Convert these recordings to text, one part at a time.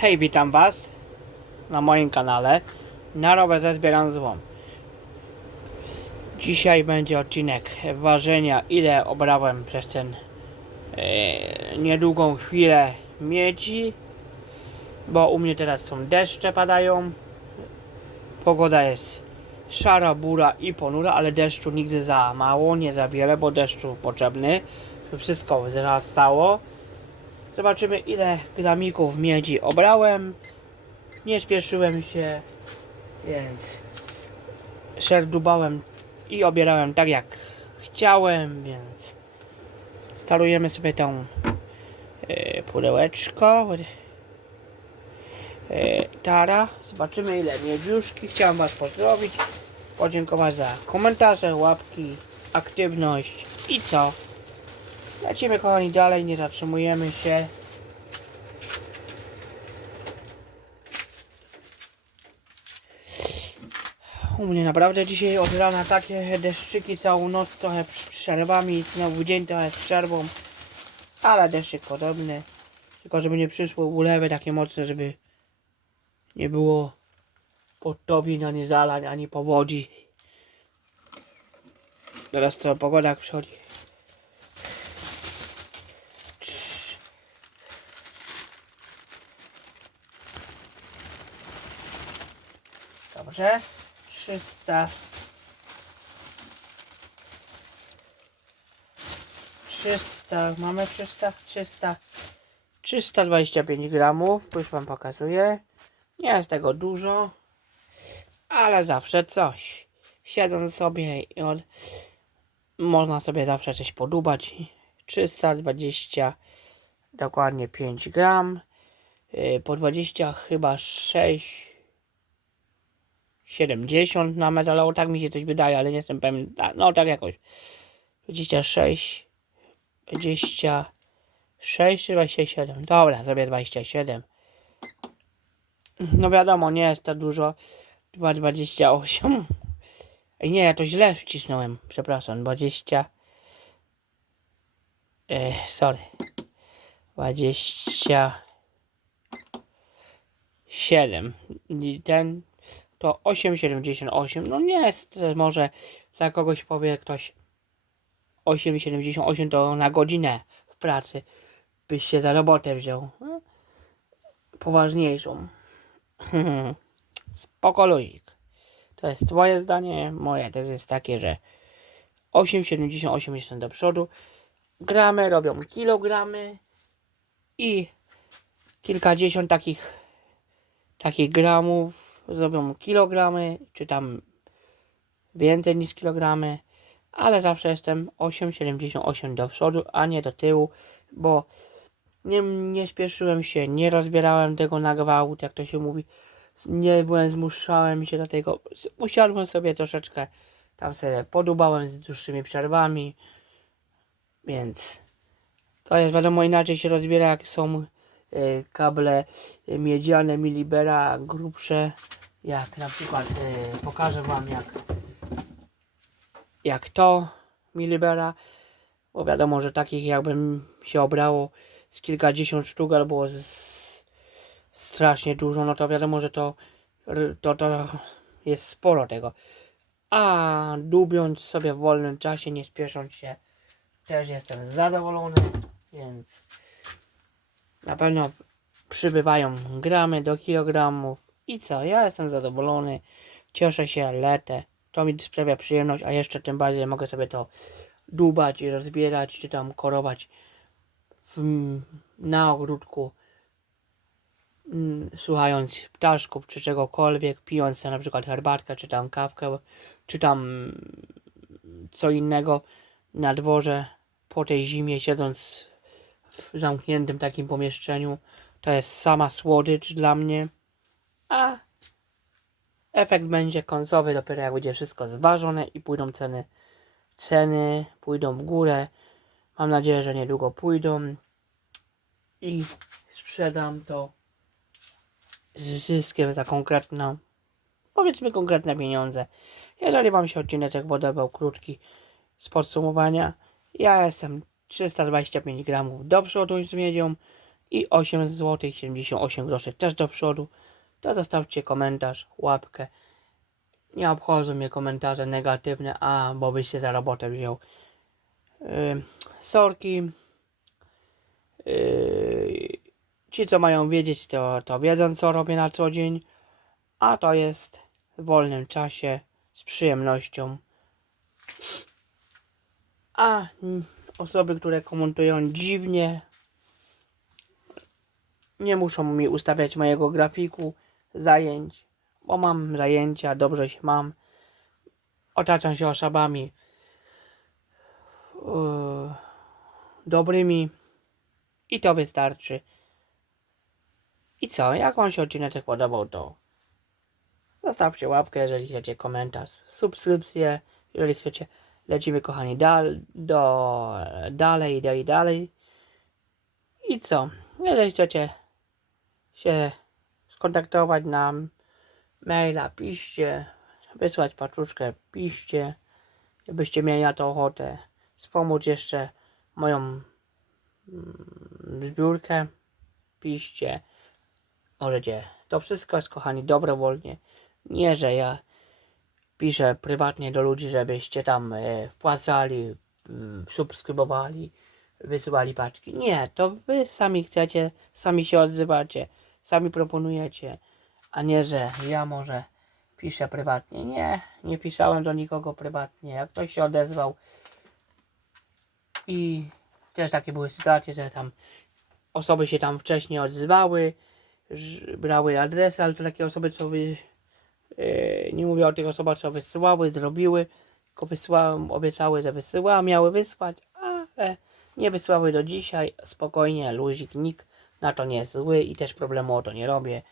Hej, witam Was na moim kanale na rowerze zbieram złom. Dzisiaj będzie odcinek ważenia, ile obrałem przez ten e, niedługą chwilę miedzi, bo u mnie teraz są deszcze padają. Pogoda jest szara, bura i ponura, ale deszczu nigdy za mało, nie za wiele, bo deszczu potrzebny, żeby wszystko wzrastało. Zobaczymy ile gramików miedzi obrałem. Nie spieszyłem się, więc serdubałem i obierałem tak jak chciałem, więc starujemy sobie tą e, pudełeczko. E, tara. Zobaczymy ile miedziuszki. Chciałem Was pozdrowić, podziękować za komentarze, łapki, aktywność i co? Lecimy kochani dalej, nie zatrzymujemy się. U mnie naprawdę dzisiaj od rana takie deszczyki całą noc, trochę z przerwami, znowu dzień trochę z przerwą, ale deszczyk podobny. Tylko żeby nie przyszło ulewy takie mocne, żeby nie było podtopień, ani zalań, ani powodzi. Teraz to pogoda jak przychodzi. Dobrze. 300. 300, mamy 300, 300, 325 gramów, już wam pokazuję. Nie jest tego dużo, ale zawsze coś. Siedząc sobie i od... można sobie zawsze coś podubać. 320, dokładnie 5 gram. Yy, Po 20 chyba 6 70 na metr, ale o tak mi się coś wydaje, ale nie jestem pewien. No tak jakoś. 26, 26 czy 27. Dobra, zrobię 27. No wiadomo, nie jest to dużo. 2,28. Ej, Nie, ja to źle wcisnąłem. Przepraszam, 20. E, sorry. 27. I ten to 8,78. No nie jest e, może za kogoś powie ktoś 8,78 to na godzinę w pracy byś się za robotę wziął. No, Poważniejszą. Spoko luzik. To jest twoje zdanie, moje też jest takie, że 8,78 jestem do przodu. Gramy robią kilogramy i kilkadziesiąt takich takich gramów zrobią kilogramy, czy tam więcej niż kilogramy, ale zawsze jestem 8,78 do przodu, a nie do tyłu, bo nie, nie spieszyłem się, nie rozbierałem tego na gwałt, jak to się mówi, nie byłem, zmuszałem się do tego, usiadłem sobie troszeczkę, tam sobie podubałem z dłuższymi przerwami, więc to jest wiadomo inaczej się rozbiera, jak są kable y, miedziane milibera grubsze, jak na przykład y, pokażę wam jak jak to milibera, bo wiadomo, że takich jakbym się obrało z kilkadziesiąt sztuk albo z, strasznie dużo, no to wiadomo, że to, to, to jest sporo tego. A dubiąc sobie w wolnym czasie, nie spiesząc się, też jestem zadowolony, więc na pewno przybywają gramy do kilogramów. I co, ja jestem zadowolony, cieszę się, letę, to mi sprawia przyjemność, a jeszcze tym bardziej mogę sobie to dubać i rozbierać, czy tam korować w, na ogródku, mm, słuchając ptaszków, czy czegokolwiek, pijąc na przykład herbatkę, czy tam kawkę, czy tam co innego na dworze po tej zimie, siedząc w zamkniętym takim pomieszczeniu. To jest sama słodycz dla mnie. A efekt będzie końcowy dopiero jak będzie wszystko zważone i pójdą ceny. Ceny pójdą w górę. Mam nadzieję, że niedługo pójdą. I sprzedam to z zyskiem za konkretną, powiedzmy konkretne pieniądze. Jeżeli Wam się odcinek podobał, krótki z podsumowania, ja jestem 325 gramów do przodu z miedzią i 8 zł 78 groszy też do przodu, to zostawcie komentarz, łapkę. Nie obchodzą mnie komentarze negatywne, a bo byś się za robotę wziął. Yy, sorki. Yy, ci, co mają wiedzieć, to, to wiedzą, co robię na co dzień, a to jest w wolnym czasie, z przyjemnością. A mm, osoby, które komentują dziwnie, nie muszą mi ustawiać mojego grafiku zajęć, bo mam zajęcia, dobrze się mam. Otaczam się osobami yy, dobrymi i to wystarczy. I co? Jak Wam się odcinek podobał, to zostawcie łapkę, jeżeli chcecie komentarz, subskrypcję, jeżeli chcecie. Lecimy, kochani, dal, do, dalej, dalej, dalej. I co? Jeżeli chcecie się skontaktować nam, maila piszcie, wysłać paczuszkę piszcie, jakbyście mieli na to ochotę, wspomóc jeszcze moją mm, zbiórkę, piszcie, możecie. To wszystko jest, kochani, dobrowolnie. Nie, że ja piszę prywatnie do ludzi, żebyście tam e, wpłacali, subskrybowali, wysyłali paczki. Nie, to wy sami chcecie, sami się odzywacie, sami proponujecie, a nie, że ja może piszę prywatnie. Nie, nie pisałem do nikogo prywatnie. Jak ktoś się odezwał i też takie były sytuacje, że tam osoby się tam wcześniej odzywały, brały adresy, ale to takie osoby, co wy, nie mówię o tych osobach, co wysyłały, zrobiły, tylko wysłałem, obiecały, że wysyła, miały wysłać, ale nie wysłały do dzisiaj, spokojnie, luzik, nikt na to nie jest zły i też problemu o to nie robię,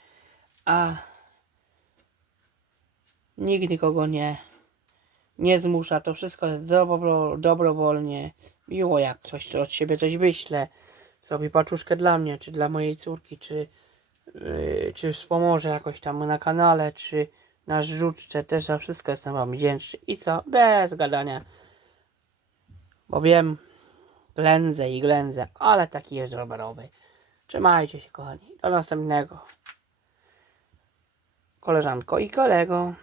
a nikt nikogo nie, nie zmusza, to wszystko jest dobro, dobrowolnie, miło jak ktoś od siebie coś wyśle, zrobi paczuszkę dla mnie, czy dla mojej córki, czy, yy, czy wspomoże jakoś tam na kanale, czy na żuczce, też za wszystko jestem wam wdzięczny i co, bez gadania, bo wiem, ględzę i ględzę, ale taki jest rowerowy. Trzymajcie się kochani, do następnego. Koleżanko i kolego.